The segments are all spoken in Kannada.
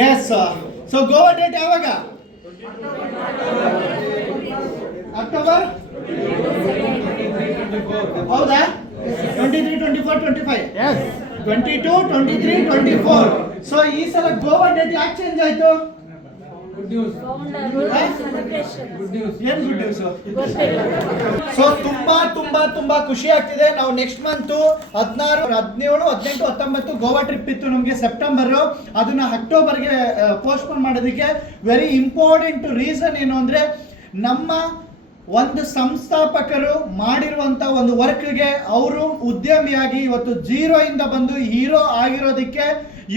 ಎಸ್. ಸೊ ಗೋವಾ ಡೇಟ್ ಯಾವಾಗ? ಅಕ್ಟೋಬರ್ ಹೌದಾ? 23, 24, 25 22, 23, 24. ಸೊ ಈ ಸಲ ಗೋವಾ ಡೇಟ್ ಯಾಕೆ ಚೇಂಜ್ ಆಯ್ತು? ಏನ್ ಗುಡ್ ನ್ಯೂಸ್? ಸೊ ತುಂಬಾ ಖುಷಿ ಆಗ್ತಿದೆ. ನಾವು ನೆಕ್ಸ್ಟ್ ಮಂತ್ 16, 17, 18, 19 ಗೋವಾ ಟ್ರಿಪ್ ಇತ್ತು ನಮ್ಗೆ ಸೆಪ್ಟೆಂಬರ್. ಅದನ್ನ ಅಕ್ಟೋಬರ್ಗೆ ಪೋಸ್ಟ್ಪೋನ್ ಮಾಡೋದಕ್ಕೆ ವೆರಿ ಇಂಪಾರ್ಟೆಂಟ್ ರೀಸನ್ ಏನು ಅಂದ್ರೆ, ನಮ್ಮ ಒಂದು ಸಂಸ್ಥಾಪಕರು ಮಾಡಿರುವಂತ ಒಂದು ವರ್ಕ್ಗೆ ಅವರು ಉದ್ಯಮಿಯಾಗಿ ಇವತ್ತು ಜೀರೋ ಇಂದ ಬಂದು ಹೀರೋ ಆಗಿರೋದಕ್ಕೆ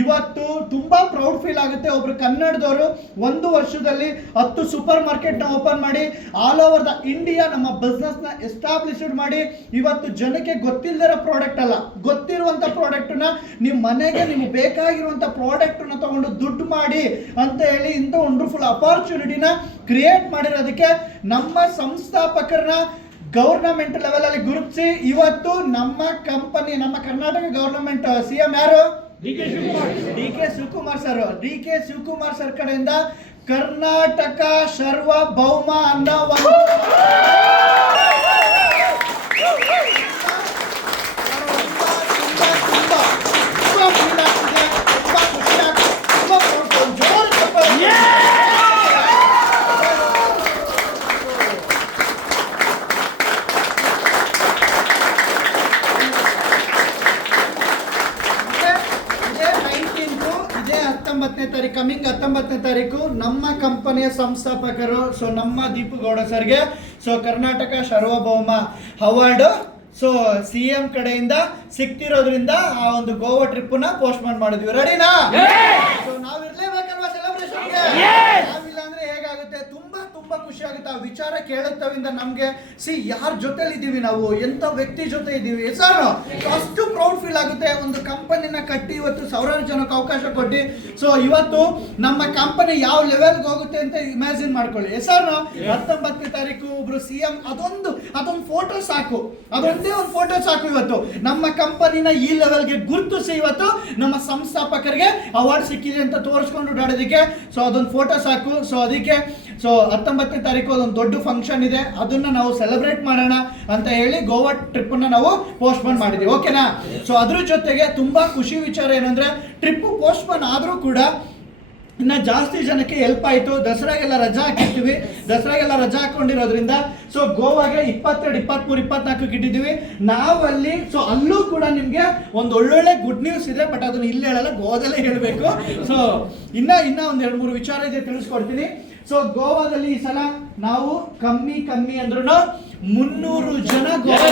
ಇವತ್ತು ತುಂಬಾ ಪ್ರೌಡ್ ಫೀಲ್ ಆಗುತ್ತೆ. ಒಬ್ರು ಕನ್ನಡದವರು 1 ವರ್ಷದಲ್ಲಿ 10 ಸೂಪರ್ ಮಾರ್ಕೆಟ್ ನ ಓಪನ್ ಮಾಡಿ ಆಲ್ ಓವರ್ ದ ಇಂಡಿಯಾ ನಮ್ಮ ಬಿಸ್ನೆಸ್ ನ ಎಸ್ಟಾಬ್ಲಿಷ್ಡ್ ಮಾಡಿ ಇವತ್ತು ಜನಕ್ಕೆ ಗೊತ್ತಿಲ್ಲದಿರೋ ಪ್ರಾಡಕ್ಟ್ ಅಲ್ಲ, ಗೊತ್ತಿರುವಂತ ಪ್ರಾಡಕ್ಟ್ ನ ನಿಮ್ಮ ಮನೆಗೆ ನಿಮ್ಗೆ ಬೇಕಾಗಿರುವಂತ ಪ್ರಾಡಕ್ಟ್ ನ ತಗೊಂಡು ದುಡ್ಡು ಮಾಡಿ ಅಂತ ಹೇಳಿ ಇಂಥ ವಂಡರ್ಫುಲ್ ಅಪಾರ್ಚುನಿಟಿನ ಕ್ರಿಯೇಟ್ ಮಾಡಿರೋದಕ್ಕೆ ನಮ್ಮ ಸಂಸ್ಥಾಪಕರನ್ನ ಗವರ್ನಮೆಂಟ್ ಲೆವೆಲ್ ಅಲ್ಲಿ ಗುರುತಿಸಿ ಇವತ್ತು ನಮ್ಮ ಕಂಪನಿ, ನಮ್ಮ ಕರ್ನಾಟಕ ಗವರ್ನಮೆಂಟ್ ಸಿಎಂ ಯಾರು? ಡಿ ಕೆ ಶಿವಕುಮಾರ್ ಸರ್ ಕಡೆಯಿಂದ ಕರ್ನಾಟಕ ಸಾರ್ವಭೌಮ ಅನ್ನೋ ಒಂದು ಕಮಿಂಗ್ 19ನೇ ತಾರೀಕು ನಮ್ಮ ಕಂಪನಿಯ ಸಂಸ್ಥಾಪಕರು ಸೊ ನಮ್ಮ ದೀಪಗೌಡ ಸರ್ಗೆ ಸೊ ಕರ್ನಾಟಕ ಸಾರ್ವಭೌಮ ಅವಾರ್ಡ್ ಸೊ ಸಿಎಂ ಕಡೆಯಿಂದ ಸಿಕ್ತಿರೋದ್ರಿಂದ ಆ ಒಂದು ಗೋವಾ ಟ್ರಿಪ್ ನ ಪೋಸ್ಟ್ಪೋನ್ ಮಾಡಿದ್ವಿ. ರೆಡಿನಾ? ಸೊ ನಾವ್ ಇರ್ಲೇಬೇಕಲ್ವಾ ಸೆಲೆಬ್ರೇಷನ್ಗೆ? ನಾವಿಲ್ಲ ಅಂದ್ರೆ ಹೇಗಾಗುತ್ತೆ? ತುಂಬಾ ಖುಷಿ ಆಗುತ್ತೆ ಆ ವಿಚಾರ ಕೇಳುತ್ತವಿಂದ ನಮ್ಗೆ. ಯಾರ ಜೊತೆಲಿ ಇದೀವಿ ನಾವು, ಎಂತ ವ್ಯಕ್ತಿ ಜೊತೆ ಇದೀವಿ ಸರ್, ಅಷ್ಟು ಪ್ರೌಡ್ ಫೀಲ್ ಆಗುತ್ತೆ. ಒಂದು ಕಂಪನಿನ ಕಟ್ಟಿ ಇವತ್ತು ಸಾವಿರಾರು ಜನಕ್ಕೆ ಅವಕಾಶ ಕೊಟ್ಟು ಸೊ ಇವತ್ತು ನಮ್ಮ ಕಂಪನಿ ಯಾವ ಲೆವೆಲ್ಗೆ ಹೋಗುತ್ತೆ ಅಂತ ಇಮ್ಯಾಜಿನ್ ಮಾಡ್ಕೊಳ್ಳಿ ಸರ್. 19ನೇ ತಾರೀಕು ಒಬ್ರು ಸಿಎಂ ಅದೊಂದು ಫೋಟೋ ಸಾಕು, ಅದೊಂದೇ ಒಂದು ಫೋಟೋ ಸಾಕು ಇವತ್ತು ನಮ್ಮ ಕಂಪನಿನ ಈ ಲೆವೆಲ್ಗೆ ಗುರುತಿಸಿ ಇವತ್ತು ನಮ್ಮ ಸಂಸ್ಥಾಪಕರಿಗೆ ಅವಾರ್ಡ್ ಸಿಕ್ಕಿದೆ ಅಂತ ತೋರಿಸ್ಕೊಂಡು ಓಡಾಡೋದಕ್ಕೆ. ಸೊ ಅದೊಂದು ಫೋಟೋ ಸಾಕು. ಸೊ ಅದಕ್ಕೆ ಸೊ 19ನೇ ತಾರೀಕು ಅದೊಂದು ದೊಡ್ಡ ಫಂಕ್ಷನ್ ಇದೆ, ಅದನ್ನ ನಾವು ಸೆಲೆಬ್ರೇಟ್ ಮಾಡೋಣ ಅಂತ ಹೇಳಿ ಗೋವಾ ಟ್ರಿಪ್ ಅನ್ನ ನಾವು ಪೋಸ್ಟ್ಪೋನ್ ಮಾಡಿದ್ವಿ. ಓಕೆನಾ? ಸೊ ಅದ್ರ ಜೊತೆಗೆ ತುಂಬಾ ಖುಷಿ ವಿಚಾರ ಏನಂದ್ರೆ ಟ್ರಿಪ್ ಪೋಸ್ಟ್ಪೋನ್ ಆದ್ರೂ ಕೂಡ ಇನ್ನ ಜಾಸ್ತಿ ಜನಕ್ಕೆ ಹೆಲ್ಪ್ ಆಯ್ತು. ದಸರಾಗೆಲ್ಲ ರಜಾ ಹಾಕಿರ್ತೀವಿ, ದಸರಾಗೆಲ್ಲ ರಜಾ ಹಾಕೊಂಡಿರೋದ್ರಿಂದ ಸೊ ಗೋವಾಗೆ 22, 23, 24 ಇಟ್ಟಿದ್ದೀವಿ ನಾವಲ್ಲಿ. ಸೊ ಅಲ್ಲೂ ಕೂಡ ನಿಮ್ಗೆ ಒಂದು ಒಳ್ಳೊಳ್ಳೆ ಗುಡ್ ನ್ಯೂಸ್ ಇದೆ, ಬಟ್ ಅದನ್ನ ಇಲ್ಲಿ ಹೇಳಲ್ಲ, ಗೋವಾದಲ್ಲೇ ಹೇಳಬೇಕು. ಸೊ ಇನ್ನ ಒಂದ್ 2-3 ವಿಚಾರ ಇದೆ, ತಿಳಿಸ್ಕೊಡ್ತೀನಿ. ಸೊ ಗೋವಾದಲ್ಲಿ ಈ ಸಲ ನಾವು ಕಮ್ಮಿ ಅಂದ್ರೂ 300 ಜನ ಗೋವಾ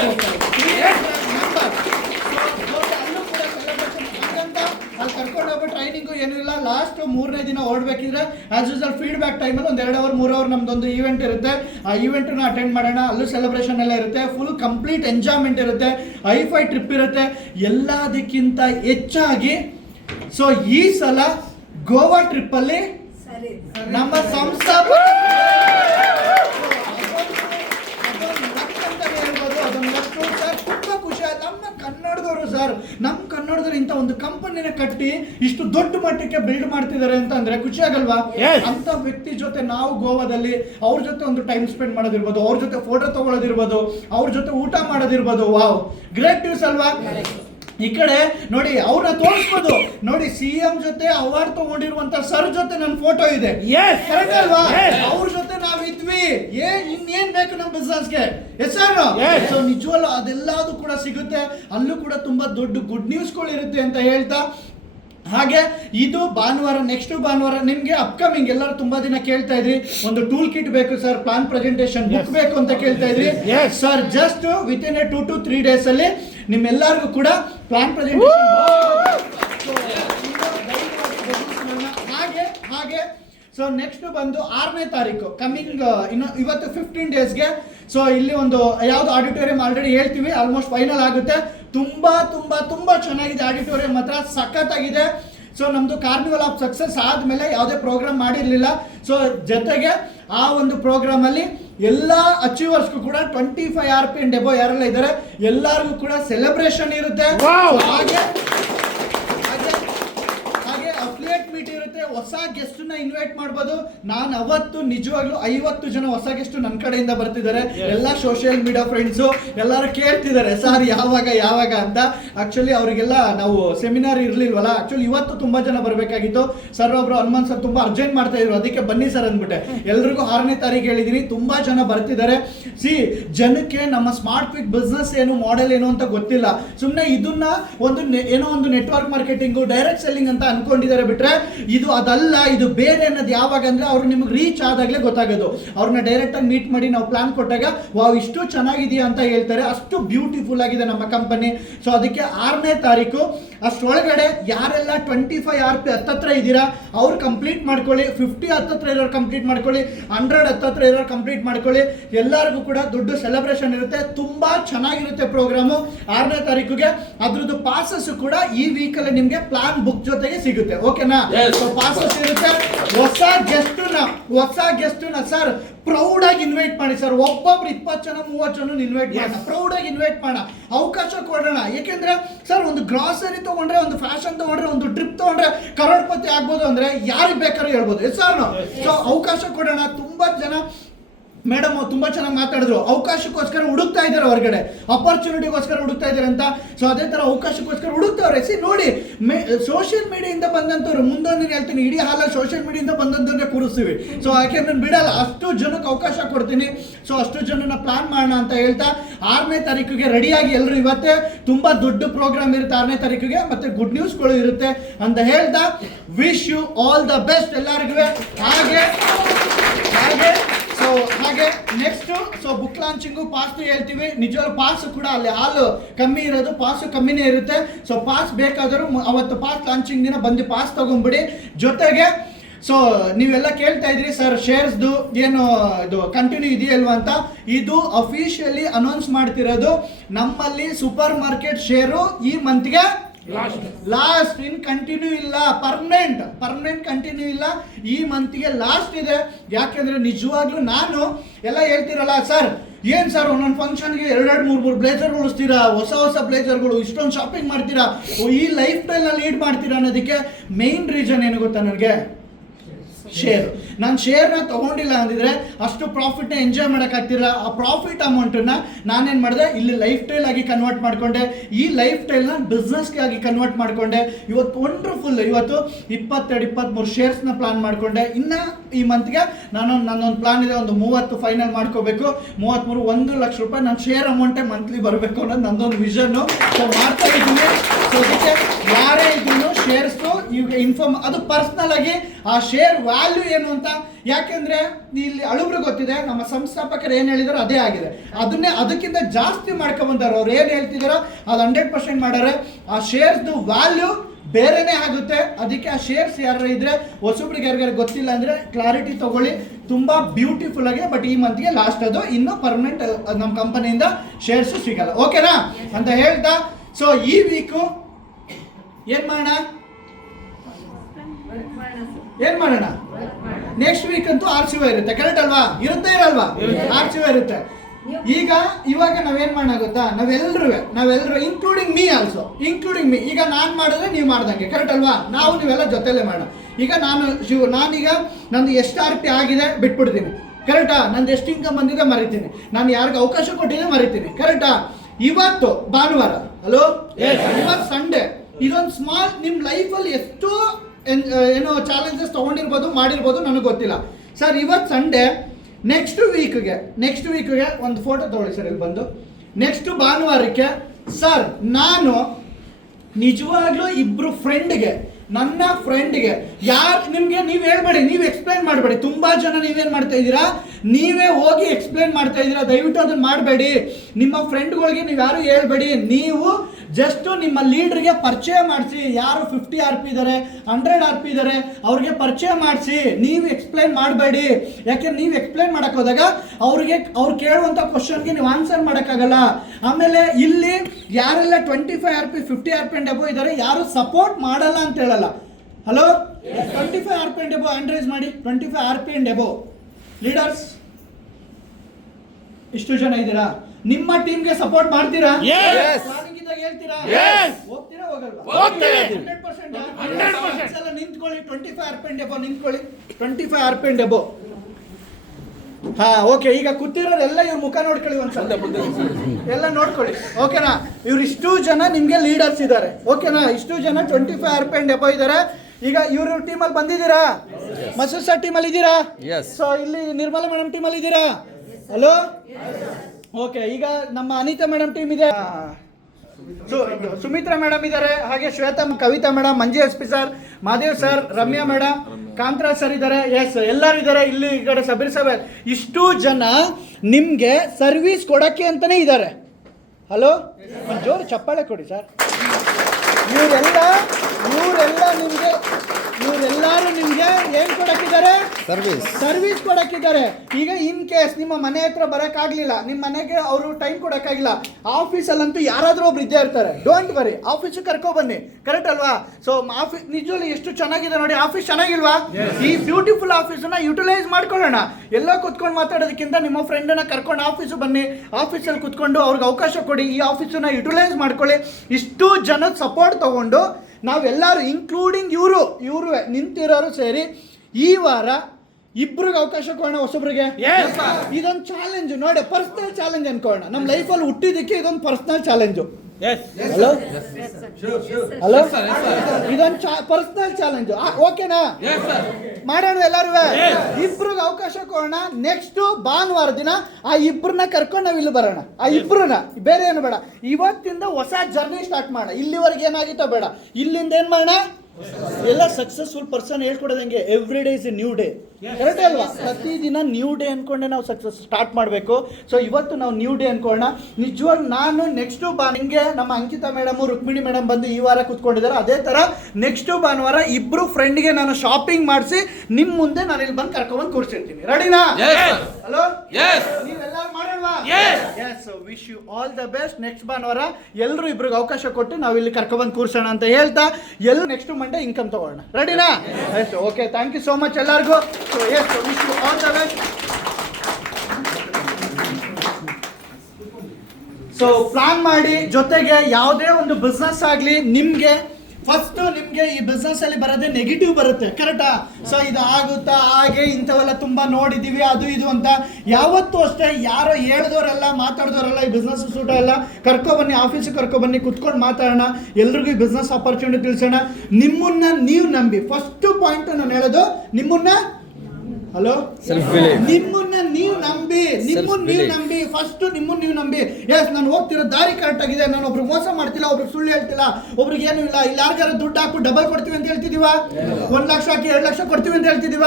ಅಲ್ಲಿ ಕರ್ಕೊಂಡು ಹೋಗೋ ಟ್ರೈನಿಂಗು ಏನೂ ಇಲ್ಲ. ಲಾಸ್ಟ್ 3ನೇ ದಿನ ಓಡಬೇಕಿದ್ರೆ ಆಸ್ ಯೂಸಲ್ ಫೀಡ್ಬ್ಯಾಕ್ ಟೈಮಲ್ಲಿ ಒಂದು 2 ಅವರ್ 3 ಅವರ್ ನಮ್ದೊಂದು ಈವೆಂಟ್ ಇರುತ್ತೆ. ಆ ಈವೆಂಟ್ನ ಅಟೆಂಡ್ ಮಾಡೋಣ, ಅಲ್ಲೂ ಸೆಲೆಬ್ರೇಷನ್ ಎಲ್ಲ ಇರುತ್ತೆ, ಫುಲ್ ಕಂಪ್ಲೀಟ್ ಎಂಜಾಯ್ಮೆಂಟ್ ಇರುತ್ತೆ, ಹೈ-ಫೈ ಟ್ರಿಪ್ ಇರುತ್ತೆ. ಎಲ್ಲದಕ್ಕಿಂತ ಹೆಚ್ಚಾಗಿ ಸೊ ಈ ಸಲ ಗೋವಾ ಟ್ರಿಪ್ಪಲ್ಲಿ ನಮ್ಮ ಸಂಸ್ಥಾಪಕ ತುಂಬಾ ಖುಷಿ ಆಯ್ತು. ನಮ್ಮ ಕನ್ನಡದವರು ಇಂಥ ಒಂದು ಕಂಪನಿನ ಕಟ್ಟಿ ಇಷ್ಟು ದೊಡ್ಡ ಮಟ್ಟಕ್ಕೆ ಬಿಲ್ಡ್ ಮಾಡ್ತಿದ್ದಾರೆ ಅಂತ ಅಂದ್ರೆ ಖುಷಿ ಆಗಲ್ವಾ? ಅಂತ ವ್ಯಕ್ತಿ ಜೊತೆ ನಾವು ಗೋವಾದಲ್ಲಿ ಅವ್ರ ಜೊತೆ ಒಂದು ಟೈಮ್ ಸ್ಪೆಂಡ್ ಮಾಡೋದಿರ್ಬೋದು, ಅವ್ರ ಜೊತೆ ಫೋಟೋ ತಗೊಳ್ಳೋದಿರ್ಬೋದು, ಅವ್ರ ಜೊತೆ ಊಟ ಮಾಡೋದಿರ್ಬೋದು. ವಾವ್, ಗ್ರೇಟ್ ನ್ಯೂಸ್ ಅಲ್ವಾ? ಈ ಕಡೆ ನೋಡಿ, ಅವ್ರನ್ನ ತೋರಿಸ್ಬೋದು ನೋಡಿ, ಸಿಎಂ ಜೊತೆ ಅವಾರ್ಡ್ ತಗೊಂಡಿರುವಂತ ಸರ್ ಜೊತೆ ನನ್ನ ಫೋಟೋ ಇದೆ, ಕರೆಕ್ಟ್ ಅಲ್ವಾ? ಅವ್ರ ಜೊತೆ ನಾವಿದ್ವಿ, ಇನ್ನೇನ್ ಬೇಕು ನಮ್ಮ ಬಿಸ್ನೆಸ್ಗೆ ಹೆಸರು. ಸೊ ನಿಜವಲ್ಲ ಅದೆಲ್ಲದೂ ಕೂಡ ಸಿಗುತ್ತೆ, ಅಲ್ಲೂ ಕೂಡ ತುಂಬಾ ದೊಡ್ಡ ಗುಡ್ ನ್ಯೂಸ್ಗಳು ಇರುತ್ತೆ ಅಂತ ಹೇಳ್ತಾ, ಹಾಗೆ ಇದು ಭಾನುವಾರ, ನೆಕ್ಸ್ಟ್ ಭಾನುವಾರ ನಿಮ್ಗೆ ಅಪ್ಕಮಿಂಗ್ ಎಲ್ಲರೂ ತುಂಬಾ ದಿನ ಕೇಳ್ತಾ ಇದ್ರಿ, ಒಂದು ಟೂಲ್ ಕಿಟ್ ಬೇಕು ಸರ್, ಪ್ಲಾನ್ ಪ್ರೆಸೆಂಟೇಷನ್ ಬುಕ್ ಬೇಕು ಅಂತ ಕೇಳ್ತಾ ಇದ್ರಿ sir. Just within 2 to 3 days ಅಲ್ಲಿ ನಿಮ್ಮೆಲ್ಲರಿಗೂ ಕೂಡ ಪ್ಲಾನ್ ಪ್ರೆಸೆಂಟೇಷನ್ ಹಾಗೆ ಸೊ ನೆಕ್ಸ್ಟ್ ಬಂದು 6ನೇ ತಾರೀಕು ಕಮಿಂಗ್ ಇವತ್ತು 15 daysಗೆ ಸೊ ಇಲ್ಲಿ ಒಂದು ಯಾವ್ದು ಆಡಿಟೋರಿಯಂ ಆಲ್ರೆಡಿ ಹೇಳ್ತೀವಿ, ಆಲ್ಮೋಸ್ಟ್ ಫೈನಲ್ ಆಗುತ್ತೆ. ತುಂಬಾ ಚೆನ್ನಾಗಿದೆ ಆಡಿಟೋರಿಯಂ, ಮಾತ್ರ ಸಖತ್ತಾಗಿದೆ. ಸೊ ನಮ್ದು ಕಾರ್ನಿವಲ್ ಆಫ್ ಸಕ್ಸಸ್ ಆದ್ಮೇಲೆ ಯಾವುದೇ ಪ್ರೋಗ್ರಾಮ್ ಮಾಡಿರ್ಲಿಲ್ಲ. ಸೊ ಜೊತೆಗೆ ಆ ಒಂದು ಪ್ರೋಗ್ರಾಮ್ ಅಲ್ಲಿ ಎಲ್ಲಾ ಅಚೀವರ್ಸ್ಗೂ ಕೂಡ 25 RP ಅಂಡ್ ಎಬೋ ಯಾರೆಲ್ಲ ಇದ್ದಾರೆ ಎಲ್ಲರಿಗೂ ಕೂಡ ಸೆಲೆಬ್ರೇಷನ್ ಇರುತ್ತೆ. ಹಾಗೆ ಅಫಿಲಿಯೇಟ್ ಮೀಟ್ ಇರುತ್ತೆ, ಹೊಸ ಗೆಸ್ಟ್ ನ ಇನ್ವೈಟ್ ಮಾಡ್ಬೋದು. ನಾನು ಅವತ್ತು ನಿಜವಾಗ್ಲೂ 50 ಜನ ಹೊಸ ಗೆಸ್ಟ್ ನನ್ನ ಕಡೆಯಿಂದ ಬರ್ತಿದ್ದಾರೆ. ಎಲ್ಲ ಸೋಷಿಯಲ್ ಮೀಡಿಯಾ ಫ್ರೆಂಡ್ಸು ಎಲ್ಲರೂ ಕೇಳ್ತಿದ್ದಾರೆ ಸರ್ ಯಾವಾಗ ಅಂತ. ಆಕ್ಚುಲಿ ಅವರಿಗೆಲ್ಲ ನಾವು ಸೆಮಿನಾರ್ ಇರ್ಲಿಲ್ವಲ್ಲ, ಆಕ್ಚುಲಿ ಇವತ್ತು ತುಂಬಾ ಜನ ಬರಬೇಕಾಗಿತ್ತು. ಸರ್ ಒಬ್ರು ಹನುಮಂತ್ ಸರ್ ತುಂಬಾ ಅರ್ಜೆಂಟ್ ಮಾಡ್ತಾ ಇದ್ರು, ಅದಕ್ಕೆ ಬನ್ನಿ ಸರ್ ಅಂದ್ಬಿಟ್ಟೆ. ಎಲ್ರಿಗೂ 6ನೇ ತಾರೀಕು ಹೇಳಿದೀನಿ, ತುಂಬಾ ಜನ ಬರ್ತಿದ್ದಾರೆ. ಜನಕ್ಕೆ ನಮ್ಮ ಸ್ಮಾರ್ಟ್ ಕ್ವಿಕ್ ಬಿಸ್ನೆಸ್ ಏನು, ಮಾಡೆಲ್ ಏನು ಅಂತ ಗೊತ್ತಿಲ್ಲ. ಸುಮ್ಮನೆ ಇದನ್ನ ಒಂದು ನೆಟ್ವರ್ಕ್ ಮಾರ್ಕೆಟಿಂಗ್, ಡೈರೆಕ್ಟ್ ಸೆಲ್ಲಿಂಗ್ ಅಂತ ಅನ್ಕೊಂಡಿದ್ದಾರೆ ಬಿಟ್ರೆ ಇದು ಅದಲ್ಲ. ಇದು ಬೇರೆ ಅನ್ನೋದು ಯಾವಾಗ ಅಂದ್ರೆ ಅವ್ರು ನಿಮ್ಗೆ ರೀಚ್ ಆದಾಗಲೇ ಗೊತ್ತಾಗೋದು. ಅವ್ರನ್ನ ಡೈರೆಕ್ಟ್ ಆಗಿ ಮೀಟ್ ಮಾಡಿ ನಾವು ಪ್ಲಾನ್ ಕೊಟ್ಟಾಗ ವಾವ್ ಇಷ್ಟು ಚೆನ್ನಾಗಿದೆಯಾ ಅಂತ ಹೇಳ್ತಾರೆ. ಅಷ್ಟು ಬ್ಯೂಟಿಫುಲ್ ಆಗಿದೆ ನಮ್ಮ ಕಂಪನಿ. ಸೊ ಅದಕ್ಕೆ 6ನೇ ತಾರೀಕು ಅಷ್ಟೊಳಗಡೆ ಯಾರೆಲ್ಲ 25 RP ಹತ್ತತ್ರ ಇದ್ದೀರಾ ಅವ್ರು ಕಂಪ್ಲೀಟ್ ಮಾಡ್ಕೊಳ್ಳಿ. 50 ಹತ್ತತ್ರ ಇರೋರು ಕಂಪ್ಲೀಟ್ ಮಾಡ್ಕೊಳ್ಳಿ. 100 ಹತ್ತತ್ರ ಇರೋರು ಕಂಪ್ಲೀಟ್ ಮಾಡ್ಕೊಳ್ಳಿ. ಎಲ್ಲರಿಗೂ ಕೂಡ ದೊಡ್ಡ ಸೆಲೆಬ್ರೇಷನ್ ಇರುತ್ತೆ. ತುಂಬಾ ಚೆನ್ನಾಗಿರುತ್ತೆ ಪ್ರೋಗ್ರಾಮು 6ನೇ ತಾರೀಕಿಗೆ. ಅದ್ರದ್ದು ಪಾಸಸ್ ಕೂಡ ಈ ವೀಕಲ್ಲಿ ನಿಮ್ಗೆ ಪ್ಲಾನ್ ಬುಕ್ ಜೊತೆಗೆ ಸಿಗುತ್ತೆ. ಓಕೆನಾ? ಪಾಸಸ್ ಇರುತ್ತೆ. ಹೊಸ ಗೆಸ್ಟ್ನ ಸರ್ ಪ್ರೌಡ್ ಆಗಿ ಇನ್ವೈಟ್ ಮಾಡಿ ಸರ್. ಒಬ್ಬೊಬ್ರು 20 ಜನ 30 ಜನ ಇನ್ವೈಟ್ ಮಾಡೋಣ, ಪ್ರೌಡ್ ಆಗಿ ಇನ್ವೈಟ್ ಮಾಡೋಣ, ಅವಕಾಶ ಕೊಡೋಣ. ಯಾಕೆಂದ್ರೆ ಸರ್ ಒಂದು ಗ್ರಾಸರಿ ತಗೊಂಡ್ರೆ, ಒಂದು ಫ್ಯಾಷನ್ ತಗೊಂಡ್ರೆ, ಒಂದು ಟ್ರಿಪ್ ತಗೊಂಡ್ರೆ ಕರೋಡ್ಪತಿ ಆಗ್ಬೋದು ಅಂದ್ರೆ ಯಾರಿಗೆ ಬೇಕಾದ್ರೂ ಹೇಳ್ಬೋದು. ಸರ್ ಸೊ ಅವಕಾಶ ಕೊಡೋಣ. ತುಂಬಾ ಜನ ಮೇಡಮ್ ತುಂಬಾ ಚೆನ್ನಾಗಿ ಮಾತಾಡಿದ್ರು. ಅವಕಾಶಕ್ಕೋಸ್ಕರ ಹುಡುಕ್ತಾ ಇದ್ದಾರೆ ಹೊರಗಡೆ, ಅಪರ್ಚುನಿಟಿಗೋಸ್ಕರ ಹುಡುಕ್ತಾ ಇದ್ದಾರೆ ಅಂತ. ಸೊ ಅದೇ ತರ ಅವಕಾಶಕ್ಕೋಸ್ಕರ ಹುಡುಕ್ತವ್ರೆ. ನೋಡಿ ಸೋಷಿಯಲ್ ಮೀಡಿಯಾದಿಂದ ಬಂದಂತವ್ರು, ಮುಂದೊಂದು ಹೇಳ್ತೀನಿ, ಇಡೀ ಹಾಲಲ್ಲಿ ಸೋಷಿಯಲ್ ಮೀಡಿಯಾದಿಂದ ಬಂದಂತವ್ರೆ ಕೂರಿಸ್ತೀವಿ. ಸೊ ಯಾಕೆಂದ್ರೆ ಬಿಡಲ್ಲ, ಅಷ್ಟು ಜನಕ್ಕೆ ಅವಕಾಶ ಕೊಡ್ತೀನಿ. ಸೊ ಅಷ್ಟು ಜನನ ಪ್ಲಾನ್ ಮಾಡೋಣ ಅಂತ ಹೇಳ್ತಾ 6ನೇ ತಾರೀಕಿಗೆ ರೆಡಿಯಾಗಿ ಎಲ್ಲರೂ. ಇವತ್ತೇ ತುಂಬಾ ದೊಡ್ಡ ಪ್ರೋಗ್ರಾಮ್ ಇರುತ್ತೆ 6ನೇ ತಾರೀಕಿಗೆ, ಮತ್ತೆ ಗುಡ್ ನ್ಯೂಸ್ಗಳು ಇರುತ್ತೆ ಅಂತ ಹೇಳ್ತಾ wish you all the best ಎಲ್ಲರಿಗೂ. ಹಾಗೆ ನೆಕ್ಸ್ಟ್ ಬುಕ್ ಲಾಂಚಿಂಗು ಪಾಸ್ ಹೇಳ್ತೀವಿ. ನಿಜವಾಗ್ಲೂ ಪಾಸ್ ಕೂಡ ಅಲ್ಲಿ ಹಾಲು ಕಮ್ಮಿ ಇರೋದು, ಪಾಸ್ ಕಮ್ಮಿನೇ ಇರುತ್ತೆ. ಸೊ ಪಾಸ್ ಬೇಕಾದರೂ ಅವತ್ತು ಪಾಸ್ ಲಾಂಚಿಂಗ್ ದಿನ ಬಂದು ಪಾಸ್ ತಗೊಂಡ್ಬಿಡಿ. ಜೊತೆಗೆ ಸೊ ನೀವೆಲ್ಲ ಕೇಳ್ತಾ ಇದ್ರಿ ಸರ್ ಶೇರ್ಸ್ದು ಏನು ಇದು ಕಂಟಿನ್ಯೂ ಇದೆಯಲ್ವಾ ಅಂತ. ಇದು ಅಫಿಷಿಯಲಿ ಅನೌನ್ಸ್ ಮಾಡ್ತಿರೋದು. ನಮ್ಮಲ್ಲಿ ಸೂಪರ್ ಮಾರ್ಕೆಟ್ ಶೇರು ಈ ಮಂತ್ಗೆ ಲಾಸ್ಟ್, ಇನ್ ಕಂಟಿನ್ಯೂ ಇಲ್ಲ, ಪರ್ಮನೆಂಟ್ ಕಂಟಿನ್ಯೂ ಇಲ್ಲ. ಈ ಮಂತ್ಗೆ ಲಾಸ್ಟ್ ಇದೆ. ಯಾಕೆಂದ್ರೆ ನಿಜವಾಗ್ಲೂ ನಾನು ಎಲ್ಲ ಹೇಳ್ತಿರಲ್ಲ ಸರ್, ಏನ್ ಸರ್ ಒಂದೊಂದು ಫಂಕ್ಷನ್ಗೆ 2-3 ಬ್ಲೇಸರ್ ಉಳಿಸ್ತೀರಾ, ಹೊಸ ಬ್ಲೇಸರ್ಗಳು, ಇಷ್ಟೊಂದು ಶಾಪಿಂಗ್ ಮಾಡ್ತೀರಾ, ಈ ಲೈಫ್ ಸ್ಟೈಲ್ ನಲ್ಲಿ ಲೀಡ್ ಮಾಡ್ತೀರಾ ಅನ್ನೋದಕ್ಕೆ ಮೇನ್ ರೀಸನ್ ಏನು ಗೊತ್ತಾ ನನಗೆ? ಶೇರ್. ನಾನು ಶೇರ್ನ ತಗೊಂಡಿಲ್ಲ ಅಂದಿದ್ರೆ ಅಷ್ಟು ಪ್ರಾಫಿಟ್ನ ಎಂಜಾಯ್ ಮಾಡೋಕ್ಕಾಗ್ತಿರಲ್ಲ. ಆ ಪ್ರಾಫಿಟ್ ಅಮೌಂಟನ್ನ ನಾನೇನು ಮಾಡಿದೆ, ಇಲ್ಲಿ ಲೈಫ್ ಸ್ಟೈಲ್ ಆಗಿ ಕನ್ವರ್ಟ್ ಮಾಡಿಕೊಂಡೆ. ಈ ಲೈಫ್ ಸ್ಟೈಲ್ನ ಬಿಸ್ನೆಸ್ಗೆ ಆಗಿ ಕನ್ವರ್ಟ್ ಮಾಡಿಕೊಂಡೆ. ಇವತ್ತು ವಂಡರ್ಫುಲ್, ಇವತ್ತು 22-23 ಶೇರ್ಸ್ನ ಪ್ಲಾನ್ ಮಾಡಿಕೊಂಡೆ. ಇನ್ನು ಈ ಮಂತ್ಗೆ ನನ್ನೊಂದು ಪ್ಲಾನ್ ಇದೆ, ಒಂದು 30 ಫೈನಲ್ ಮಾಡ್ಕೋಬೇಕು. 33 1 ಲಕ್ಷ ರೂಪಾಯಿ ನನ್ನ ಶೇರ್ ಅಮೌಂಟೇ ಮಂತ್ಲಿ ಬರಬೇಕು ಅನ್ನೋದು ನನ್ನದೊಂದು ವಿಷನ್ನು. ಸೊ ಮಾಡ್ತಾ ಇದ್ದೀನಿ. ಸೊ ಅದಕ್ಕೆ ಯಾರೇ ಇದ್ರು ಶೇರ್ಸು ಇವಾಗ ಇನ್ಫಾರ್ಮ್, ಅದು ಪರ್ಸ್ನಲ್ ಆಗಿ ಆ ಶೇರ್ ವ್ಯಾಲ್ಯೂ ಏನು ಅಂತ. ಯಾಕೆಂದ್ರೆ ಇಲ್ಲಿ ಅಳುಬ್ರು ಗೊತ್ತಿದೆ, ನಮ್ಮ ಸಂಸ್ಥಾಪಕರು ಏನ್ ಹೇಳಿದಾರೋ ಅದೇ ಆಗಿದೆ. ಅದಕ್ಕಿಂತ ಜಾಸ್ತಿ ಮಾಡ್ಕೊಂಡ್ಬಂದಾರ. ಅವ್ರು ಏನ್ ಹೇಳ್ತಿದಾರೋ ಅದು 100% ಮಾಡ್ಯಾರೆ. ಆ ಶೇರ್ಸ್ದು ವ್ಯಾಲ್ಯೂ ಬೇರೆನೇ ಆಗುತ್ತೆ. ಅದಕ್ಕೆ ಆ ಶೇರ್ಸ್ ಯಾರು ಇದ್ರೆ ಹೊಸಬ್ರಿಗೆ ಯಾರಿಗಾರು ಗೊತ್ತಿಲ್ಲ ಅಂದ್ರೆ ಕ್ಲಾರಿಟಿ ತಗೊಳ್ಳಿ. ತುಂಬಾ ಬ್ಯೂಟಿಫುಲ್ ಆಗಿ. ಬಟ್ ಈ ಮಂತ್ಗೆ ಲಾಸ್ಟ್ ಅದು, ಇನ್ನು ಪರ್ಮನೆಂಟ್ ನಮ್ಮ ಕಂಪನಿಯಿಂದ ಶೇರ್ಸ್ ಸಿಗಲ್ಲ. ಓಕೆನಾ ಅಂತ ಹೇಳ್ತಾ ಸೊ ಈ ವೀಕು ಏನ್ ಮಾಡೋಣ ನೆಕ್ಸ್ಟ್ ವೀಕ್ ಅಂತೂ RCO ಇರುತ್ತೆ. ಕರೆಕ್ಟ್ ಅಲ್ವಾ? ಇರಲ್ವಾ? RCO ಇರುತ್ತೆ. ಇವಾಗ ನಾವೇನ್ ಮಾಡೋಣ ಗೊತ್ತಾ, ನಾವೆಲ್ಲರೂ ಇನ್ಕ್ಲೂಡಿಂಗ್ ಮೀ ಈಗ ನಾನು ಮಾಡಿದ್ರೆ ನೀವು ಮಾಡ್ದಂಗೆ. ಕರೆಕ್ಟ್ ಅಲ್ವಾ? ನೀವೆಲ್ಲ ಜೊತೆಲೇ ಮಾಡೋಣ. ಈಗ ನಾನೀಗ ನಂದು ಎಷ್ಟು RP ಆಗಿದೆ ಬಿಟ್ಬಿಡ್ತೀನಿ. ಕರೆಕ್ಟಾ? ನಂದು ಎಷ್ಟು ಇನ್ಕಮ್ ಬಂದಿದೆ ಮರಿತೀನಿ. ನಾನು ಯಾರಿಗೆ ಅವಕಾಶ ಕೊಟ್ಟಿದ್ದೆ ಮರಿತೀನಿ. ಕರೆಕ್ಟಾ? ಇವತ್ತು ಭಾನುವಾರ, ಹಲೋ, ಇವತ್ತು ಸಂಡೇ. ಇದೊಂದು ಸ್ಮಾಲ್ ನಿಮ್ಮ ಲೈಫಲ್ಲಿ ಎಷ್ಟು ಏನೋ ಚಾಲೆಂಜಸ್ ತಗೊಂಡಿರ್ಬೋದು, ಮಾಡಿರ್ಬೋದು, ನನಗೆ ಗೊತ್ತಿಲ್ಲ ಸರ್. ಇವತ್ತು ಸಂಡೇ, ನೆಕ್ಸ್ಟ್ ವೀಕ್ಗೆ ಒಂದು ಫೋಟೋ ತಗೊಳ್ಳಿ ಸರ್ ಇಲ್ಲಿ ಬಂದು. ನೆಕ್ಸ್ಟ್ ಭಾನುವಾರಕ್ಕೆ ಸರ್ ನಾನು ನಿಜವಾಗ್ಲೂ ಇಬ್ರು ನನ್ನ ಫ್ರೆಂಡ್ಗೆ ನಿಮ್ಗೆ ನೀವು ಹೇಳ್ಬೇಡಿ, ನೀವು ಎಕ್ಸ್ಪ್ಲೈನ್ ಮಾಡಬೇಡಿ. ತುಂಬಾ ಜನ ನೀವೇನ್ ಮಾಡ್ತಾ ಇದ್ದೀರಾ, ನೀವೇ ಹೋಗಿ ಎಕ್ಸ್ಪ್ಲೈನ್ ಮಾಡ್ತಾ ಇದ್ದೀರಾ. ದಯವಿಟ್ಟು ಅದನ್ನ ಮಾಡಬೇಡಿ. ನಿಮ್ಮ ಫ್ರೆಂಡ್ಗಳಿಗೆ ನೀವು ಯಾರು ಹೇಳ್ಬೇಡಿ. ನೀವು ಜಸ್ಟ್ ನಿಮ್ಮ ಲೀಡರ್ಗೆ ಪರಿಚಯ ಮಾಡಿಸಿ. ಯಾರು 50 RP ಇದ್ದಾರೆ, 100 RP ಇದ್ದಾರೆ, ಅವ್ರಿಗೆ ಪರಿಚಯ ಮಾಡಿಸಿ. ನೀವು ಎಕ್ಸ್ಪ್ಲೈನ್ ಮಾಡಬೇಡಿ. ಯಾಕೆಂದ್ರೆ ನೀವು ಎಕ್ಸ್ಪ್ಲೈನ್ ಮಾಡಕ್ ಹೋದಾಗ ಅವ್ರು ಕೇಳುವಂತ ಕ್ವಶನ್ಗೆ ನೀವು ಆನ್ಸರ್ ಮಾಡೋಕ್ಕಾಗಲ್ಲ. ಆಮೇಲೆ ಇಲ್ಲಿ ಯಾರೆಲ್ಲ 25 RP 50 RP ಅಂಡ್ ಅಬೋ ಇದ್ದಾರೆ ಯಾರು ಸಪೋರ್ಟ್ ಮಾಡಲ್ಲ ಅಂತ ಹೇಳಲ್ಲ. Hello, 25 RP and above hand raise ಮಾಡಿ. 25 RP ಅಂಡ್ ಅಬೋ ಲೀಡರ್ಸ್ ಇಷ್ಟು ಜನ ಇದ್ದೀರಾ? ನಿಮ್ಮ ಟೀಮ್ಗೆ ಸಪೋರ್ಟ್ ಮಾಡ್ತೀರಾ? ಆಗಿ ಹೇಳ್ತೀರಾ? ಹೋಗ್ತೀರಾ ಹೋಗಲ್ವಾ? 100%. ಎಲ್ಲ ನಿಂತ್ಕೊಳ್ಳಿ. 25 RPM ಎಬೋ ನಿಂತ್ಕೊಳ್ಳಿ. 25 RPM ಎಬೋ. ಹಾ ಓಕೆ. ಈಗ ಕೂತಿರೋರೆಲ್ಲ ಇವ್ರ ಮುಖ ನೋಡ್ಕೊಳ್ಳಿ ಒಂದ್ಸಲ, ಎಲ್ಲ ನೋಡ್ಕೊಳ್ಳಿ. ಓಕೆನಾ? ಇವ್ರು ಇಷ್ಟು ಜನ ನಿಮ್ಗೆ ಲೀಡರ್ಸ್ ಇದ್ದಾರೆ. ಓಕೆನಾ? ಇಷ್ಟು ಜನ 25 RPM ಎಬೋ ಇದ್ದಾರೆ. ಈಗ ಇವ್ರ ಟೀಮಲ್ಲಿ ಬಂದಿದ್ದೀರಾ? ಮಸೂದ್ ಸರ್ ಟೀಮಲ್ಲಿ ಇದ್ದೀರಾ? ಸೊ ಇಲ್ಲಿ ನಿರ್ಮಲಾ ಮೇಡಮ್ ಟೀಮಲ್ಲಿ ಇದ್ದೀರಾ? Hello okay. ಈಗ ನಮ್ಮ ಅನಿತಾ ಮೇಡಮ್ ಟೀಮ್ ಇದೆ, ಸುಮಿತ್ರಾ ಮೇಡಮ್ ಇದ್ದಾರೆ, ಹಾಗೆ ಶ್ವೇತಾ, ಕವಿತಾ ಮೇಡಮ್, ಮಂಜು SP sir, Madev sir, Ramya madam, Kantharaj sir ಇದ್ದಾರೆ. ಎಸ್ ಎಲ್ಲರೂ ಇದ್ದಾರೆ. ಇಲ್ಲಿ ಈ ಕಡೆ ಸಬೀರ್ ಸಾಬ್. ಇಷ್ಟು ಜನ ನಿಮಗೆ ಸರ್ವಿಸ್ ಕೊಡೋಕ್ಕೆ ಅಂತಲೇ ಇದ್ದಾರೆ. ಹಲೋ ಜೋರು ಚಪ್ಪಾಳೆ ಕೊಡಿ ಸರ್. ಇವರೆಲ್ಲರೂ ನಿಮಗೆ ಏನು ಕೊಡಕ್ಕಿದ್ದಾರೆ? ಸರ್ವಿಸ್ ಕೊಡಕ್ಕಿದ್ದಾರೆ. ಈಗ ಇನ್ ಕೇಸ್ ನಿಮ್ಮ ಮನೆ ಹತ್ರ ಬರೋಕ್ಕಾಗಲಿಲ್ಲ, ನಿಮ್ಮ ಮನೆಗೆ ಅವರು ಟೈಮ್ ಕೊಡೋಕ್ಕಾಗಿಲ್ಲ, ಆಫೀಸಲ್ಲಂತೂ ಯಾರಾದರೂ ಒಬ್ರು ಇದ್ದೇ ಇರ್ತಾರೆ. ಡೋಂಟ್ ವರಿ, ಆಫೀಸಿಗೆ ಕರ್ಕೊಬನ್ನಿ. ಕರೆಕ್ಟ್ ಅಲ್ವಾ? ಸೊ ಆಫೀಸ್ ನಿಜವಲ್ಲಿ ಎಷ್ಟು ಚೆನ್ನಾಗಿದೆ ನೋಡಿ. ಆಫೀಸ್ ಚೆನ್ನಾಗಿಲ್ವಾ? ಈ ಬ್ಯೂಟಿಫುಲ್ ಆಫೀಸನ್ನ ಯುಟಿಲೈಸ್ ಮಾಡ್ಕೊಳ್ಳೋಣ. ಎಲ್ಲ ಕುತ್ಕೊಂಡು ಮಾತಾಡೋದಕ್ಕಿಂತ ನಿಮ್ಮ ಫ್ರೆಂಡನ್ನ ಕರ್ಕೊಂಡು ಆಫೀಸು ಬನ್ನಿ, ಆಫೀಸಲ್ಲಿ ಕುತ್ಕೊಂಡು ಅವ್ರಿಗೆ ಅವಕಾಶ ಕೊಡಿ, ಈ ಆಫೀಸನ್ನ ಯುಟಿಲೈಸ್ ಮಾಡ್ಕೊಳ್ಳಿ. ಇಷ್ಟು ಜನದ ಸಪೋರ್ಟ್ ತಗೊಂಡು ನಾವೆಲ್ಲರೂ ಇನ್ಕ್ಲೂಡಿಂಗ್ ಇವರು ನಿಂತಿರೋರು ಸೇರಿ ಈ ವಾರ ಇಬ್ರಿಗೆ ಅವಕಾಶ ಕೊಡೋಣ, ಹೊಸಬ್ರಿಗೆ. ಇದೊಂದು ಚಾಲೆಂಜ್ ನೋಡಿ, ಪರ್ಸನಲ್ ಚಾಲೆಂಜ್ ಅನ್ಕೊಳ್ಳೋಣ. ನಮ್ಮ ಲೈಫಲ್ಲಿ ಹುಟ್ಟಿದ್ದಕ್ಕೆ ಇದೊಂದು ಪರ್ಸನಲ್ ಚಾಲೆಂಜು. ಹಲೋ ಹಲೋ, ಇದೊಂದು ಪರ್ಸನಲ್ ಚಾಲೆಂಜ್. ಓಕೆನಾ? ಮಾಡೋಣ ಎಲ್ಲರೂ. ಇಬ್ರಿಗೆ ಅವಕಾಶ ಕೊಡೋಣ. ನೆಕ್ಸ್ಟ್ ಭಾನುವಾರ ದಿನ ಆ ಇಬ್ಬರನ್ನ ಕರ್ಕೊಂಡು ನಾವು ಇಲ್ಲಿ ಬರೋಣ. ಆ ಇಬ್ಬರನ್ನ, ಬೇರೆ ಏನು ಬೇಡ. ಇವತ್ತಿಂದ ಹೊಸ ಜರ್ನಿ ಸ್ಟಾರ್ಟ್ ಮಾಡೋಣ. ಇಲ್ಲಿವರೆಗೆ ಏನಾಗಿತ್ತೋ ಬೇಡ, ಇಲ್ಲಿಂದ ಏನು ಮಾಡೋಣ? ಎಲ್ಲ ಸಕ್ಸಸ್ಫುಲ್ ಪರ್ಸನ್ ಹೇಳ್ಕೊಡೋದಂಗೆ every day is a new day. Correct ಅಲ್ವಾ? ಪ್ರತಿದಿನ ನ್ಯೂ ಡೇ ಅನ್ಕೊಂಡೆ ನಾವು ಸಕ್ಸಸ್ ಸ್ಟಾರ್ಟ್ ಮಾಡಬೇಕು. ಸೊ ಇವತ್ತು ನಾವು ನ್ಯೂ ಡೇ ಅನ್ಕೊಳ್ಳೋಣ. ನಿಜವಾಗಿ ನಾನು ನೆಕ್ಸ್ಟು ನಿಮಗೆ ನಮ್ಮ ಅಂಕಿತಾ ಮೇಡಮು, ರುಕ್ಮಿಣಿ ಮೇಡಮ್ ಬಂದು ಈ ವಾರ ಕೂತ್ಕೊಂಡಿದ್ದಾರೆ. ಅದೇ ಥರ ನೆಕ್ಸ್ಟು ಭಾನುವಾರ ಇಬ್ಬರು ಫ್ರೆಂಡ್ಗೆ ನಾನು ಶಾಪಿಂಗ್ ಮಾಡಿಸಿ ನಿಮ್ಮ ಮುಂದೆ ನಾನು ಇಲ್ಲಿ ಬಂದು ಕರ್ಕೊಂಡ್ಬಂದು ಕೂರಿಸಿರ್ತೀನಿ. ರೆಡಿನಾ? ಹಲೋ, ನೀವೆಲ್ಲರೂ ಮಾಡೋಣವಾ? Yes, wish you all the best. Next ಭಾನುವಾರ ಎಲ್ಲರೂ ಇಬ್ರಿಗೆ ಅವಕಾಶ ಕೊಟ್ಟು ನಾವು ಇಲ್ಲಿ ಕರ್ಕೊಂಡ್ಬಂದು ಕೂರಿಸೋಣ ಅಂತ ಹೇಳ್ತಾ ಎಲ್ಲರೂ ನೆಕ್ಸ್ಟ್ ಮಂಡೇ ಇನ್ಕಮ್ ತಗೊಳ್ಳೋಣ. ರೆಡಿನಾ? Yes, okay. Thank you so much ಎಲ್ಲರಿಗೂ. So yes, wish you all the best. So plan ಮಾಡಿ, ಜೊತೆಗೆ ಯಾವುದೇ ಒಂದು ಬಿಸ್ನೆಸ್ ಆಗಲಿ, ನಿಮಗೆ ಫಸ್ಟ್ ನಿಮಗೆ ಈ ಬಿಸ್ನೆಸ್ ಅಲ್ಲಿ ಬರೋದೇ ನೆಗೆಟಿವ್ ಬರುತ್ತೆ. ಕರೆಕ್ಟಾ? ಸೊ ಇದು ಆಗುತ್ತಾ, ಹಾಗೆ ಇಂಥವೆಲ್ಲ ತುಂಬಾ ನೋಡಿದೀವಿ, ಅದು ಇದು ಅಂತ. ಯಾವತ್ತೂ ಅಷ್ಟೇ ಯಾರೋ ಹೇಳಿದವರೆಲ್ಲ ಮಾತಾಡಿದವರೆಲ್ಲ ಈ ಬಿಸ್ನೆಸ್ ಸೂಟ ಎಲ್ಲ ಕರ್ಕೊಬನ್ನಿ, ಆಫೀಸಿಗೆ ಕರ್ಕೊಬನ್ನಿ, ಕುತ್ಕೊಂಡು ಮಾತಾಡೋಣ, ಎಲ್ರಿಗೂ ಈ ಬಿಸ್ನೆಸ್ ಆಪರ್ಚುನಿಟಿ ತಿಳಿಸೋಣ. ನಿಮ್ಮನ್ನ ನೀವು ನಂಬಿ. ಫಸ್ಟ್ ಪಾಯಿಂಟ್ ನಾನು ಹೇಳೋದು, ನಿಮ್ಮನ್ನ ಹಲೋ ನಿಮ್ಮನ್ನ ನೀವು ನಂಬಿ ಫಸ್ಟ್ ನಿಮ್ಮನ್ನ ನೀವು ನಂಬಿ. ಎಸ್, ನಾನು ಹೋಗ್ತಿರೋ ದಾರಿ ಕರೆಕ್ಟ್ ಆಗಿದೆ, ನಾನು ಒಬ್ರಿಗೆ ಮೋಸ ಮಾಡ್ತಿಲ್ಲ, ಒಬ್ರಿಗೆ ಸುಳ್ಳು ಹೇಳ್ತಿಲ್ಲ, ಒಬ್ರಿಗೆ ಏನು ಇಲ್ಲ, ಇಲ್ಲಿ ಯಾರಿಗಾರ ದುಡ್ಡು ಹಾಕು ಡಬಲ್ ಕೊಡ್ತೀವಿ ಅಂತ ಹೇಳ್ತಿದೀವ, 1 ಲಕ್ಷ ಹಾಕಿ 2 ಲಕ್ಷ ಕೊಡ್ತೀವಿ ಅಂತ ಹೇಳ್ತಿದೀವ,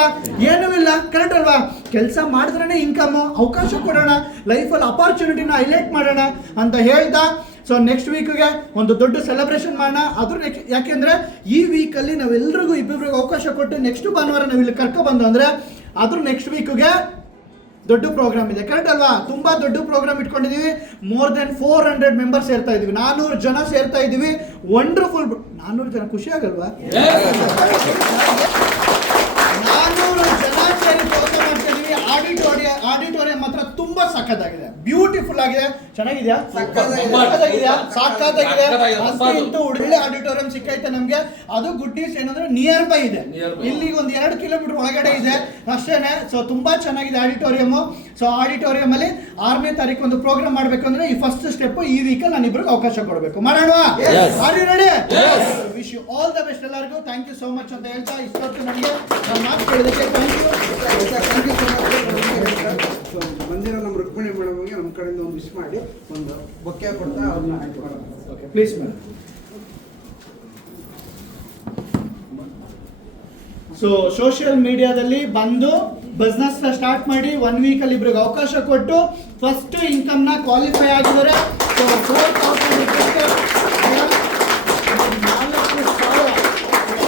ಏನೂ ಇಲ್ಲ. ಕರೆಕ್ಟ್ ಅಲ್ವಾ? ಕೆಲಸ ಮಾಡಿದ್ರೇ ಇನ್ಕಮ್. ಅವಕಾಶ ಕೊಡೋಣ, ಲೈಫಲ್ಲಿ ಅಪಾರ್ಚುನಿಟಿನ ಹೈಲೈಟ್ ಮಾಡೋಣ ಅಂತ ಹೇಳ್ತಾ, ಸೊ ನೆಕ್ಸ್ಟ್ ವೀಕ್ಗೆ ಒಂದು ದೊಡ್ಡ ಸೆಲೆಬ್ರೇಷನ್ ಮಾಡೋಣ. ಅದ್ರ ಯಾಕೆಂದ್ರೆ ಈ ವೀಕಲ್ಲಿ ನಾವೆಲ್ಲರಿಗೂ ಇಬ್ಬಿಬ್ರಿಗೆ ಅವಕಾಶ ಕೊಟ್ಟು ನೆಕ್ಸ್ಟ್ ಭಾನುವಾರ ನಾವು ಇಲ್ಲಿ ಕರ್ಕೊಬಂದು ಅಂದರೆ ಅದ್ರ ನೆಕ್ಸ್ಟ್ ವೀಕ್ಗೆ ದೊಡ್ಡ ಪ್ರೋಗ್ರಾಮ್ ಇದೆ. ಕರೆಕ್ಟ್ ಅಲ್ವಾ? ತುಂಬಾ ದೊಡ್ಡ ಪ್ರೋಗ್ರಾಮ್ ಇಟ್ಕೊಂಡಿದೀವಿ. ಮೋರ್ ದೆನ್ 400 ಮೆಂಬರ್ಸ್ ಸೇರ್ತಾ ಇದೀವಿ, 400 ಜನ ಸೇರ್ತಾ ಇದೀವಿ. ವಂಡರ್ಫುಲ್. 400 ಜನ ಖುಷಿ ಆಗಲ್ವಾ? 400 ಜನ ಸೇರಿ ಪ್ರೋಗ್ರಾಮ್ ಮಾಡ್ತಾ ಇದೀವಿ. ಆಡಿಟೋರಿಯಂ ಮಾತ್ರ ತುಂಬಾ ಸಖತ್ತಾಗಿದೆ, ಬ್ಯೂಟಿಫುಲ್ ಆಗಿದೆ. ಚೆನ್ನಾಗಿದೆಯಾ? ಸಾಕಾಗಿದೆ. ಒಳ್ಳೆ ಆಡಿಟೋರಿಯಂ ಸಿಕ್ಕೈತೆ ನಮ್ಗೆ. ಅದು ಗುಡ್ ನ್ಯೂಸ್ ಏನಂದ್ರೆ ನಿಯರ್ ಬೈ ಇದೆ, ಇಲ್ಲಿಗೆ ಒಂದು 2 ಕಿಲೋಮೀಟರ್ ಒಳಗಡೆ ಇದೆ ಅಷ್ಟೇನೆ. ಸೊ ತುಂಬಾ ಚೆನ್ನಾಗಿದೆ ಆಡಿಟೋರಿಯಂ. ಸೊ ಆಡಿಟೋರಿಯಂ ಅಲ್ಲಿ 6ನೇ ತಾರೀಕು ಒಂದು ಪ್ರೋಗ್ರಾಮ್ ಮಾಡ್ಬೇಕು ಅಂದ್ರೆ ಈ ಫಸ್ಟ್ ಸ್ಟೆಪ್ ಈ ವೀಕಲ್ಲಿ ನಾನು ಇಬ್ಬರಿಗೆ ಅವಕಾಶ ಕೊಡಬೇಕು. ಮಾಡೋಣ? Are you ready? Wish you all the best ಎಲ್ಲರಿಗೂ. ಥ್ಯಾಂಕ್ ಯು ಸೋ ಮಚ್ ಅಂತ ಹೇಳ್ತಾ ಇಷ್ಟೊತ್ತು ನನಗೆ ನಾನು ಮಾತು ಕೇಳಿದಕ್ಕೆ ಥ್ಯಾಂಕ್ ಯು ಸೊ ಮಚ್. ಬಂದಿರೋ ನಮ್ಮ ರುಕ್ಮಿಣಿ ಮೇಡಮ್ಗೆ ನಮ್ಮ ಕಡೆಯಿಂದ ಒಂದು ವಿಶ್ ಮಾಡಿ ಒಂದು ಬೊಕ್ಕೆ ಕೊಡ್ತಾ ಅವ್ರನ್ನ okay, please madam. So social ಮೀಡಿಯಾದಲ್ಲಿ ಬಂದು ಬಿಸ್ನೆಸ್ ಸ್ಟಾರ್ಟ್ ಮಾಡಿ 1 ವೀಕಲ್ಲಿ ಇಬ್ರಿಗೆ ಅವಕಾಶ ಕೊಟ್ಟು ಫಸ್ಟ್ ಇನ್ಕಮ್ನ ಕ್ವಾಲಿಫೈ ಆಗಿದ್ದಾರೆ. ಸೊ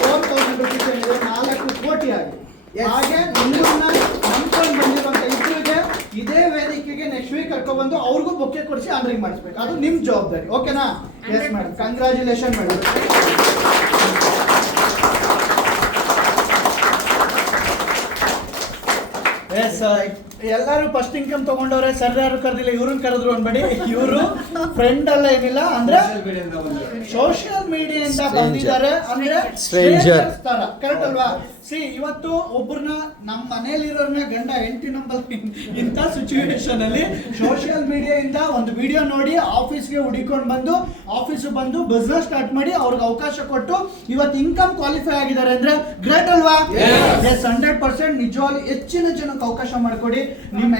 4,000 ರುಪೀಸ್ ಏನಿದೆ 4 ಕೋಟಿ ಆಗಿ. ಹಾಗೆ ನಿಮ್ಮನ್ನ ನಂಬ್ಕೊಂಡು ಬಂದಿರುವಂತ ಇಬ್ಬರಿಗೆ ಇದೇ ವೇದಿಕೆಗೆ ನೆಕ್ಸ್ಟ್ ವೀಕ್ ಕರ್ಕೊಬಂದು ಅವ್ರಿಗೂ ಬೊಕ್ಕೆ ಕೊಡಿಸಿ ಆನರಿಂಗ್ ಮಾಡಿಸ್ಬೇಕು. ಅದು ನಿಮ್ಮ ಜವಾಬ್ದಾರಿ. ಓಕೆನಾ? Yes madam, congratulation madam. Yes ಎಲ್ಲರೂ ಫಸ್ಟ್ ಇನ್ಕಮ್ ತಗೊಂಡವ್ರೆ, ಸರ್ ಯಾರು ಕರೆದಿಲ್ಲ, ಇವ್ರನ್ನ ಕರೆದ್ರು ಅನ್ಬೇಡಿ. ಇವರು ಫ್ರೆಂಡ್ ಅಲ್ಲ ಏನಿಲ್ಲ, ಅಂದ್ರೆ ಸೋಷಿಯಲ್ ಮೀಡಿಯಾದಿಂದ ಬಂದಿದ್ದಾರೆ, ಅಂದ್ರೆ ಸ್ಟ್ರೇಂಜರ್ಸ್ ತರ. ಕರೆಕ್ಟ್ ಅಲ್ವಾ? ಸಿ, ಇವತ್ತು ಒಬ್ಬರನ್ನ ನಮ್ಮ ಮನೇಲಿರೋರ್ನ ಗಂಡ ಹೆಂಡತಿ ನಂಬರ್ ಇಂಥ ಸಿಚುವೇಶನ್ ಅಲ್ಲಿ ಸೋಷಿಯಲ್ ಮೀಡಿಯಾದಿಂದ ಒಂದು ವಿಡಿಯೋ ನೋಡಿ ಆಫೀಸ್ಗೆ ಹುಡಿಕೊಂಡು ಬಂದು ಆಫೀಸ್ ಬಂದು ಬಿಸ್ನೆಸ್ ಸ್ಟಾರ್ಟ್ ಮಾಡಿ ಅವ್ರಿಗೆ ಅವಕಾಶ ಕೊಟ್ಟು ಇವತ್ತು ಇನ್ಕಮ್ ಕ್ವಾಲಿಫೈ ಆಗಿದ್ದಾರೆ ಅಂದ್ರೆ ಗ್ರೇಟ್ ಅಲ್ವಾ? ಎಸ್, 100% ನಿಜವಾಗ್ಲೂ ಹೆಚ್ಚಿನ ಜನಕ್ಕೆ ಅವಕಾಶ ಮಾಡಿಕೊಡಿ. ನಿಮ್ಮ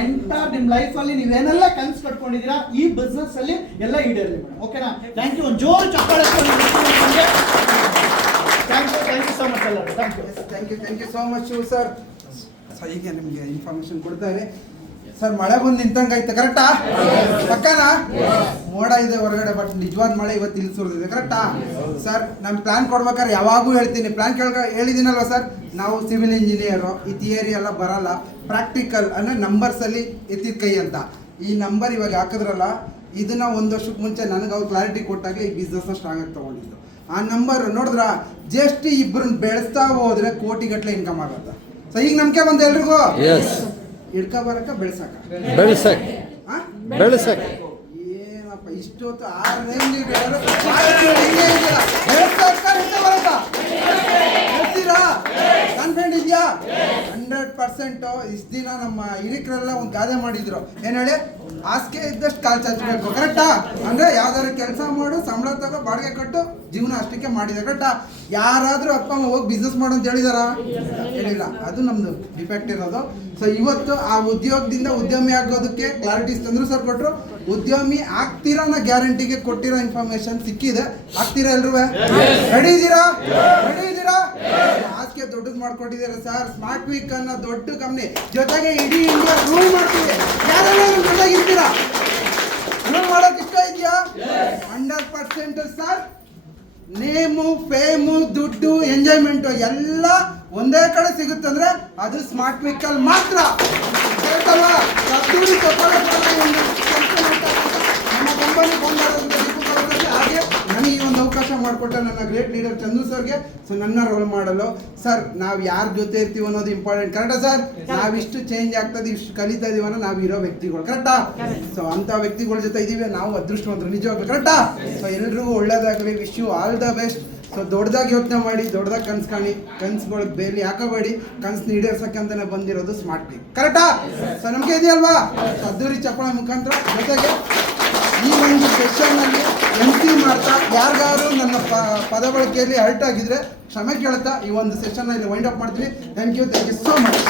ನಿಮ್ಮ ಲೈಫ್ ಅಲ್ಲಿ ನೀವೇನೆಲ್ಲ ಕನ್ಸು ಕಟ್ಕೊಂಡಿದ್ದೀರಾ ಈ ಬಿಸ್ನೆಸ್ ಅಲ್ಲಿ ಎಲ್ಲ ಈಡೇರಲಿ ಮೇಡಮ್. ಓಕೆನಾ? Thank you. ಒಂದು ಜೋರು ಚಪ್ಪಾಳೆ. ಥ್ಯಾಂಕ್ ಯು ಸೋ ಮಚ್ ಎಲ್ಲರೂ. Thank you so much sir. ಹೀಗೆ ನಿಮಗೆ ಇನ್ಫಾರ್ಮೇಶನ್ ಕೊಡ್ತಾರೆ ಸರ್. ಮಳೆ ಬಂದು ನಿಂತಂಗಾಯ್ತು, ಕರೆಕ್ಟಾ? ಪಕ್ಕನಾ? ಮೋಡ ಇದೆ ಹೊರಗಡೆ, ಬಟ್ ನಿಜವಾದ ಮಳೆ ಇವತ್ತು ಇಲ್ಲಿ ಸುರಿದಿದೆ, ಕರೆಕ್ಟಾ? ಸರ್, ನಾನು ಪ್ಲಾನ್ ಕೊಡ್ಬೇಕಾದ್ರೆ ಯಾವಾಗೂ ಹೇಳ್ತೀನಿ, ಪ್ಲಾನ್ ಹೇಳಿದ್ದೀನಲ್ವ ಸರ್, ನಾವು ಸಿವಿಲ್ ಇಂಜಿನಿಯರು, ಈ ಥಿಯರಿ ಎಲ್ಲ ಬರಲ್ಲ, ಪ್ರಾಕ್ಟಿಕಲ್ ಅಂದರೆ ನಂಬರ್ಸಲ್ಲಿ ಎತ್ತಿದ ಕೈ ಅಂತ. ಈ ನಂಬರ್ ಇವಾಗ ಹಾಕಿದ್ರಲ್ಲ, ಇದನ್ನ 1 ವರ್ಷಕ್ಕೆ ಮುಂಚೆ ನನಗೆ ಅವ್ರು ಕ್ಲಾರಿಟಿ ಕೊಟ್ಟಾಗ ಈ ಬಿಸ್ನೆಸ್ನ ಸ್ಟ್ರಾಂಗ್ ಆಗಿ ತೊಗೊಂಡಿದ್ದು. ಆ ನಂಬರ್ ನೋಡಿದ್ರ ಜಸ್ಟ್ ಇಬ್ಬರನ್ನ ಬೆಳೆಸ್ತಾ ಹೋದ್ರೆ ಕೋಟಿಗಟ್ಟಲೆ ಇನ್ಕಮ್ ಆಗುತ್ತೆ. ಸೊ ಈಗ ನಂಬಿಕೆ ಬಂದ ಎಲ್ರಿಗೂ ಹಿಡ್ಕ ಬರಕ ಬೆಳೆಸಕ ಏನಪ್ಪ ಇಷ್ಟೊತ್ತು 6 ರೇಂಜ್ ಕಾನ್ಫಿಡೆಂಟ್ ಇದೆಯಾ? 100%. ಇಷ್ಟು ದಿನ ನಮ್ಮ ಹಿರಿಕರೆಲ್ಲ ಒಂದು ಗಾದೆ ಮಾಡಿದ್ರು, ಏನು ಹೇಳಿ, ಹಾಸಿಗೆ ಇದ್ದಷ್ಟು ಕಾಲು ಚಾಚಬೇಕು, ಕರೆಕ್ಟಾ? ಅಂದರೆ ಯಾವ್ದಾದ್ರು ಕೆಲಸ ಮಾಡು, ಸಂಬಳ ತಗೋ, ಬಾಡಿಗೆ ಕಟ್ಟು, ಜೀವನ ಅಷ್ಟಕ್ಕೆ ಮಾಡಿದೆ, ಕರೆಕ್ಟಾ? ಯಾರಾದರೂ ಅಪ್ಪ ಅಮ್ಮ ಹೋಗಿ ಬಿಸ್ನೆಸ್ ಮಾಡು ಅಂತ ಹೇಳಿದಾರ? ಹೇಳಿಲ್ಲ. ಅದು ನಮ್ಮದು ಡಿಫೆಕ್ಟ್ ಇರೋದು. ಸೊ ಇವತ್ತು ಆ ಉದ್ಯೋಗದಿಂದ ಉದ್ಯಮಿ ಆಗೋದಕ್ಕೆ ಕ್ಲಾರಿಟೀಸ್ ತಂದ್ರು ಸರ್ ಕೊಟ್ಟರು. ಉದ್ಯಮಿ ಆಗ್ತೀರಾ ಅನ್ನೋ ಗ್ಯಾರಂಟಿಗೆ ಕೊಟ್ಟಿರೋ ಇನ್ಫಾರ್ಮೇಶನ್ ಸಿಕ್ಕಿದೆ. ಆಗ್ತೀರಾ ಎಲ್ರೂ? ರೆಡಿ ಇದ್ದೀರಾ? ಹಾಸಿಗೆ ದೊಡ್ಡದು ಮಾಡ್ಕೊಟ್ಟಿದ್ದೀರಾ ಸರ್. ಸ್ಮಾರ್ಟ್ ವೀಕ್ ಅನ್ನೋ ದೊಡ್ಡ ಕಂಪ್ನಿ ಜೊತೆಗೆ ಇಡೀ ಇಂಡಿಯಾ ರೂಲ್ ಮಾಡ್ತೀವಿ. ಯಾರೆಲ್ಲ ನಮ್ಮ ಜೊತೆಗಿರ್ತೀರಾ? ರೂಲ್ ಮಾಡೋಕೆ ಇಷ್ಟ ಇದೆಯಾ? 100% ಸರ್. ನೇಮು, ಫೇಮು, ದುಡ್ಡು, ಎಂಜಾಯ್ಮೆಂಟು ಎಲ್ಲ ಒಂದೇ ಕಡೆ ಸಿಗುತ್ತಂದ್ರೆ ಅದು ಸ್ಮಾರ್ಟ್ ವೀಕಲ್ ಮಾತ್ರ. ನಮ್ಮ ಕಂಪನಿ ಹಾಗೆ ನನಗೆ ಈ ಒಂದು ಅವಕಾಶ ಮಾಡಿಕೊಟ್ಟ ನನ್ನ ಗ್ರೇಟ್ ಲೀಡರ್ ಚಂದ್ರು ಸರ್ಗೆ, ಸೊ ನನ್ನ ರೋಲ್ ಮಾಡಲು ಸರ್, ನಾವು ಯಾರ ಜೊತೆ ಇರ್ತೀವಿ ಅನ್ನೋದು ಇಂಪಾರ್ಟೆಂಟ್, ಕರೆಕ್ಟಾ ಸರ್? ನಾವಿಷ್ಟು ಚೇಂಜ್ ಆಗ್ತದೆ, ಇಷ್ಟು ಕಲಿತಾ ಇದೀವಿ ಅನ್ನೋ ನಾವು ಇರೋ ವ್ಯಕ್ತಿಗಳು, ಕರೆಕ್ಟಾ? ಸೊ ಅಂಥ ವ್ಯಕ್ತಿಗಳ ಜೊತೆ ಇದೀವಿ, ನಾವು ಅದೃಷ್ಟವಂತರು ನಿಜವಾಗ್ಲೂ, ಕರೆಕ್ಟಾ? ಸೊ ಎಲ್ರಿಗೂ ಒಳ್ಳೇದಾಗಲಿ, wish you all the best. So ದೊಡ್ಡದಾಗಿ ಯೋಚನೆ ಮಾಡಿ, ದೊಡ್ಡದಾಗಿ ಕನ್ಸು ಕಾಣಿ, ಕನ್ಸುಗಳಿಗೆ ಬೇಲಿ ಹಾಕಬೇಡಿ, ಕನ್ಸು ಈಡೇರ್ಸಕ್ಕೆ ಅಂತಾನೆ ಬಂದಿರೋದು ಸ್ಮಾರ್ಟ್ ವೀಕ್, ಕರೆಕ್ಟಾ? ಸೊ ನಮಗೆ ಇದೆಯಲ್ವಾ? ಅದ್ದೂರಿ ಚಪ್ಪಾಳೆ ಮುಖಾಂತರ ಜೊತೆಗೆ ಈ ಒಂದು ಸೆಷನ್ನಲ್ಲಿ MC ಮಾಡ್ತಾ ಯಾರಿಗಾರು ನನ್ನ ಪದ ಬಳಕೆಯಲ್ಲಿ ಹರ್ಟ್ ಆಗಿದ್ರೆ ಕ್ಷಮೆ ಕೇಳ್ತಾ ಈ ಒಂದು ಸೆಷನ್ ಇಲ್ಲಿ ವೈಂಡ್ ಅಪ್ ಮಾಡ್ತೀನಿ. Thank you so much.